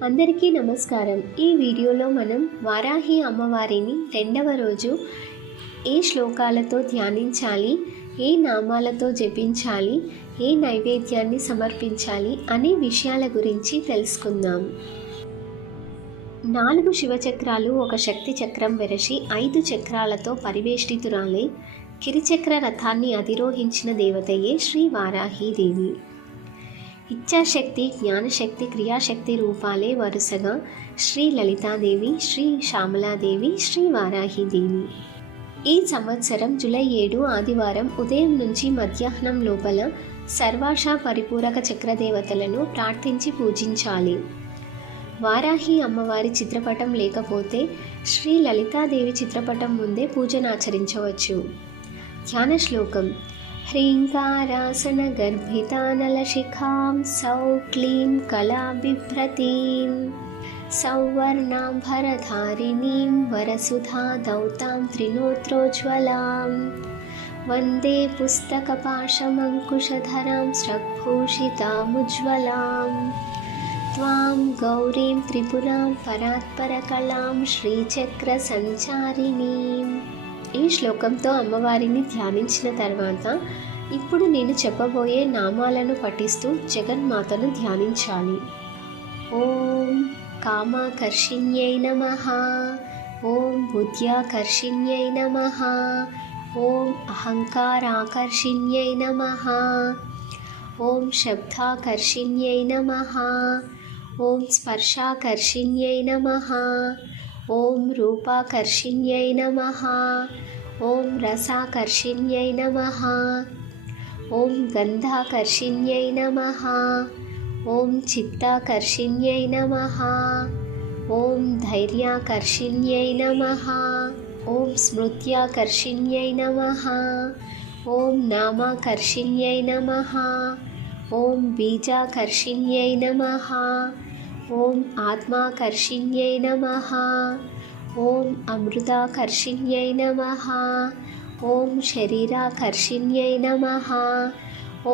అందరికీ నమస్కారం. ఈ వీడియోలో మనం వారాహి అమ్మవారిని 2వ రోజు ఏ శ్లోకాలతో ధ్యానించాలి, ఏ నామాలతో జపించాలి, ఏ నైవేద్యాన్ని సమర్పించాలి అనే విషయాల గురించి తెలుసుకుందాం. 4 శివచక్రాలు ఒక శక్తి చక్రం వెరసి 5 చక్రాలతో పరివేష్టితురాలై కిరిచక్ర రథాన్ని అధిరోహించిన దేవతయే శ్రీ వారాహీదేవి. ఇచ్ఛాశక్తి, జ్ఞానశక్తి, క్రియాశక్తి రూపాలే వరుసగా శ్రీ లలితాదేవి, శ్రీ శ్యామలాదేవి, శ్రీ వారాహీదేవి. ఈ సంవత్సరం జూలై 7 ఆదివారం ఉదయం నుంచి మధ్యాహ్నం లోపల సర్వాశ పరిపూరక చక్రదేవతలను ప్రార్థించి పూజించాలి. వారాహి అమ్మవారి చిత్రపటం లేకపోతే శ్రీ లలితాదేవి చిత్రపటం ముందే పూజనాచరించవచ్చు. ధ్యాన శ్లోకం: హ్రీంకారాసన గర్భితానలశిఖాం సౌక్లీం కళాబిభ్రతీం సౌవర్ణాంబరధారిణీం వరసుధా దౌతాం త్రినోత్రోజ్వలాం వందే పుస్తకపాశమంకుశధరాం స్రగ్భూషితాముజ్వలాం త్వాం గౌరీం త్రిపురాం పరాత్పరకళాం శ్రీచక్ర సంచారిణీం. ఈ శ్లోకంతో అమ్మవారిని ధ్యానించిన తర్వాత ఇప్పుడు నేను చెప్పబోయే నామాలను పఠిస్తూ జగన్మాతను ధ్యానించాలి. ఓం కామాకర్షిణ్యై నమః, ఓం బుద్ధ్యాకర్షిణ్యై నమః, ఓం అహంకారాకర్షిణ్యై నమః, ఓం శబ్దాకర్షిణ్యై నమః, ఓం స్పర్శాకర్షిణ్యై నమః, ఓం రూపాకర్షిణ్యై నమః, ఓం రసాకర్షిణ్యై నమః, ఓం గంధాకర్షిణ్యై నమః, ఓం చిత్తాకర్షిణ్యై నమః, ఓం ధైర్యాకర్షిణ్యై నమః, ఓం స్మృత్యాకర్షిణ్యై నమః, ఓం నామాకర్షిణ్యై నమః, ఓం బీజాకర్షిణ్యై నమః, ఓం ఆత్మాకర్షిణ్యై నమః, ఓం అమృతాకర్షిణ్యై నమః, ఓం శరీరాకర్షిణ్యై నమః,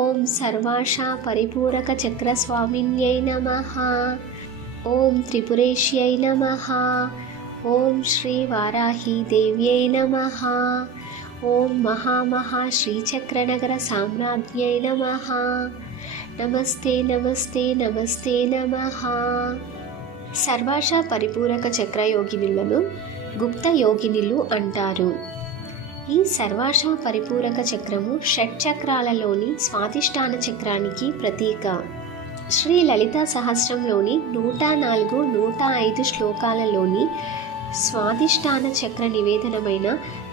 ఓం సర్వాశ పరిపూరక చక్రస్వామిన్యై నమః, ఓం త్రిపురేష్యై నమః, ఓం శ్రీ వారాహీదేవ్యై నమః, ఓం మహామహా శ్రీచక్రనగర సామ్రాజ్ఞై నమః. నమస్తే నమస్తే నమస్తే నమః. సర్వాశ పరిపూరక చక్ర యోగినులను గుప్త యోగినులు అంటారు. ఈ సర్వాశ పరిపూరక చక్రము షట్చక్రాలలోని స్వాధిష్టాన చక్రానికి ప్రతీక. శ్రీ లలితా సహస్రంలోని 104, 105 శ్లోకాలలోని స్వాధిష్టాన చక్ర నివేదనమైన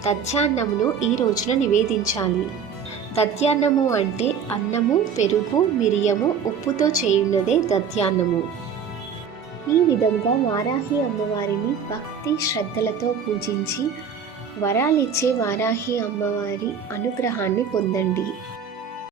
దధ్యాన్నమును ఈ రోజున నివేదించాలి. దధ్యాన్నము అంటే అన్నము, పెరుగు, మిరియము, ఉప్పుతో చేయున్నదే దధ్యాన్నము. ఈ విధంగా వారాహి అమ్మవారిని భక్తి శ్రద్ధలతో పూజించి వరాలిచ్చే వారాహి అమ్మవారి అనుగ్రహాన్ని పొందండి.